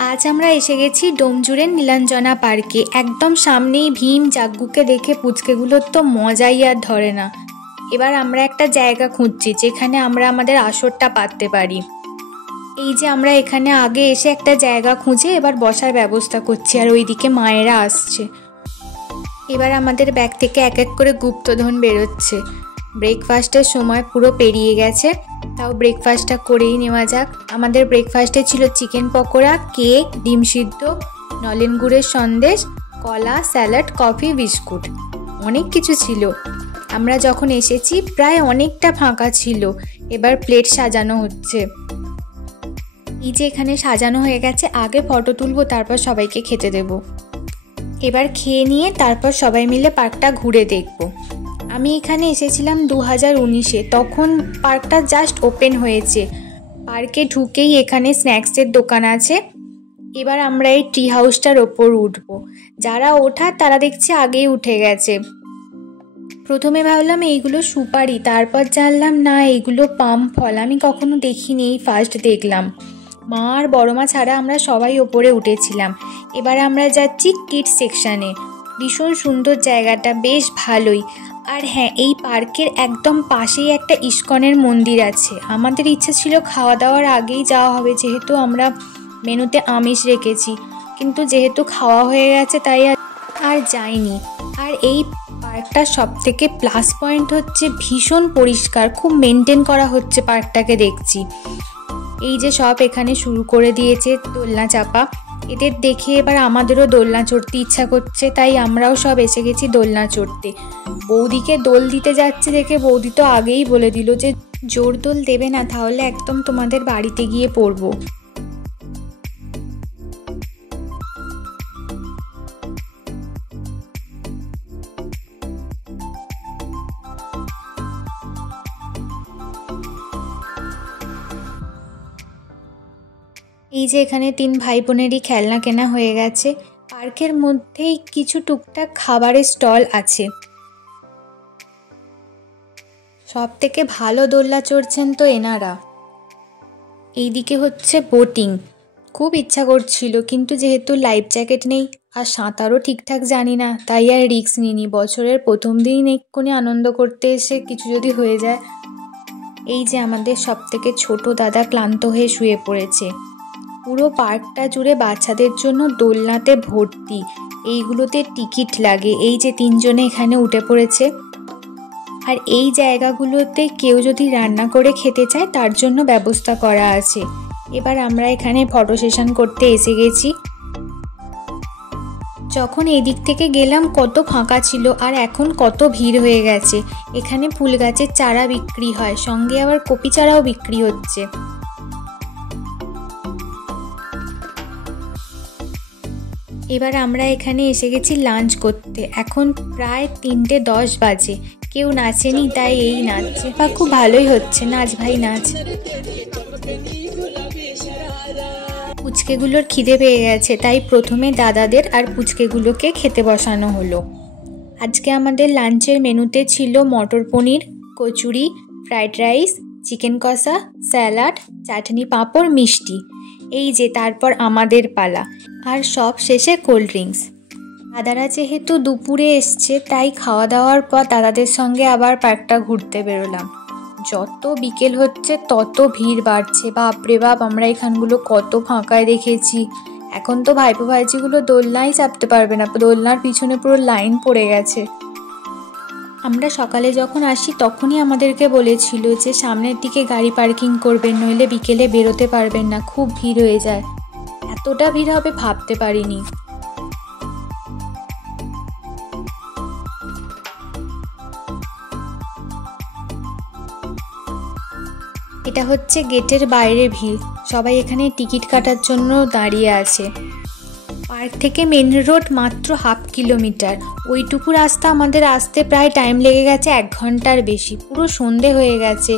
আজ আমরা এসে গেছি ডোমজুড়ের নীলাঞ্জনা পার্কে। একদম সামনেই ভীম জাগ্গুকে দেখে পুচকেগুলোর তো মজাই আর ধরে না। এবার আমরা একটা জায়গা খুঁজছি যেখানে আমরা আমাদের আসরটা পাততে পারি। এই যে আমরা এখানে আগে এসে একটা জায়গা খুঁজে এবার বসার ব্যবস্থা করছি, আর ওইদিকে মায়েরা আসছে। এবার আমাদের ব্যাগ থেকে এক এক করে গুপ্তধন বেরোচ্ছে। ব্রেকফাস্টের সময় পুরো পেরিয়ে গেছে, তাও ব্রেকফাস্টটা করেই নেওয়া যাক। আমাদের ব্রেকফাস্টে ছিল চিকেন পকোড়া, কেক, ডিম সিদ্ধ, নলেন গুড়ের সন্দেশ, কলা, স্যালাড, কফি, বিস্কুট, অনেক কিছু ছিল। আমরা যখন এসেছি প্রায় অনেকটা ফাঁকা ছিল। এবার প্লেট সাজানো হচ্ছে। এই যে এখানে সাজানো হয়ে গেছে, আগে ফটো তুলবো, তারপর সবাইকে খেতে দেব। এবার খেয়ে নিয়ে তারপর সবাই মিলে পার্কটা ঘুরে দেখব। আমি এখানে এসেছিলাম 2019-এ, তখন পার্কটা জাস্ট ওপেন হয়েছে। পার্কে ঢুকেই এখানে স্ন্যাক্সের দোকান আছে। এবার আমরা এই ট্রি হাউসটার ওপর উঠবো। যারা ওঠার তারা দেখছি আগেই উঠে গেছে। প্রথমে ভাবলাম এইগুলো সুপারি, তারপর জানলাম না এইগুলো পাম ফল। আমি কখনো দেখিনি, এই ফার্স্ট দেখলাম। মা আর বড় মা ছাড়া আমরা সবাই ওপরে উঠেছিলাম। এবার আমরা যাচ্ছি কিডস সেকশানে। ভীষণ সুন্দর জায়গাটা, বেশ ভালোই। আর হ্যাঁ, এই পার্কের একদম পাশেই একটা ইস্কনের মন্দির আছে। আমাদের ইচ্ছে ছিল খাওয়া দাওয়ার আগেই যাওয়া হবে, যেহেতু আমরা মেনুতে আমিষ রেখেছি, কিন্তু যেহেতু খাওয়া হয়ে গেছে তাই আর যাইনি। আর এই পার্কটার সবথেকে প্লাস পয়েন্ট হচ্ছে ভীষণ পরিষ্কার, খুব মেনটেন করা হচ্ছে পার্কটাকে দেখছি। এই যে সব এখানে শুরু করে দিয়েছে দোলনা চাপা। এদের দেখে এবার আমাদেরও দোলনা চড়তে ইচ্ছা করছে, তাই আমরাও সব এসে গেছি দোলনা চড়তে। বৌদিকে দোল দিতে যাচ্ছে দেখে বৌদি তো আগেই বলে দিল যে জোর দোল দেবে না, তাহলে একদম তোমাদের বাড়িতে গিয়ে পড়বো। এই যে এখানে 3 ভাই বোনেরই খেলনা কেনা হয়ে গেছে। পার্কের মধ্যেই কিছু টুকটাক খাবারের স্টল আছে। সব থেকে ভালো দোলনা চড়ছেন তো এনারা। এইদিকে হচ্ছে বোটিং। খুব ইচ্ছা করছিল, কিন্তু যেহেতু লাইফ জ্যাকেট নেই আর সাঁতারও ঠিকঠাক জানি না, তাই আর রিস্ক নিইনি। বছরের প্রথম দিন এক্ষুনি আনন্দ করতে এসে কিছু যদি হয়ে যায়। এই যে আমাদের সব থেকে ছোট দাদা ক্লান্ত হয়ে শুয়ে পড়েছে। পুরো পার্কটা জুড়ে বাচ্চাদের জন্য দোলনাতে ভর্তি। এইগুলোতে টিকিট লাগে। এই যে 3 জনে এখানে উঠে পড়েছে। আর এই জায়গাগুলোতে কেউ যদি রান্না করে খেতে চায় তার জন্য ব্যবস্থা করা আছে। এবার আমরা এখানে ফটো সেশন করতে এসে গেছি। যখন এই দিক থেকে গেলাম কত ফাঁকা ছিল, আর এখন কত ভিড় হয়ে গেছে। এখানে ফুল গাছের চারা বিক্রি হয়, সঙ্গে আবার কপি চারাও বিক্রি হচ্ছে। এবার আমরা এখানে এসে গেছি লাঞ্চ করতে। এখন প্রায় 3:10 বাজে। কেউ নাচেনি, তাই এই নাচছে। বা খুব ভালোই হচ্ছে, নাচ ভাই নাচ। পুচকেগুলোর খিদে পেয়ে গেছে, তাই প্রথমে দাদাদের আর পুচকেগুলোকে খেতে বসানো হলো। আজকে আমাদের লাঞ্চের মেনুতে ছিল মটর পনির, কচুরি, ফ্রাইড রাইস, চিকেন কষা, স্যালাড, চাটনি, পাঁপড়, মিষ্টি। এই যে তারপর আমাদের পালা, আর সব শেষে কোল্ড ড্রিঙ্কস। দাদারা যেহেতু দুপুরে এসছে, তাই খাওয়া দাওয়ার পর দাদাদের সঙ্গে আবার পার্কটা ঘুরতে বেরোলাম। যত বিকেল হচ্ছে তত ভিড় বাড়ছে। বাপরে বাপ, আমরা এখানগুলো কত ফাঁকায় দেখেছি। এখন তো ভাইপো ভাইজিগুলো দোলনাই চাপতে পারবে না, দোলনার পিছনে পুরো লাইন পড়ে গেছে। আমরা সকালে যখন আসি তখনই আমাদেরকে বলেছিল যে সামনের দিকে গাড়ি পার্কিং করবেন, নইলে বিকেলে বেরোতে পারবেন না, খুব ভিড় হয়ে যায়। এতটা ভিড় হবে ভাবতে পারিনি। এটা হচ্ছে গেটের বাইরে ভিড়। সবাই এখানে টিকিট কাটার জন্য দাঁড়িয়ে আছে। পার্ক থেকে মেন রোড মাত্র 1/2 কিলোমিটার। ওইটুকু রাস্তা আমাদের আসতে প্রায় টাইম লেগে গেছে 1 ঘন্টার বেশি। পুরো সন্ধে হয়ে গেছে।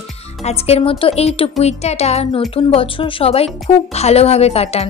আজকের মতো এইটুকুই, টাটা। নতুন বছর সবাই খুব ভালোভাবে কাটান।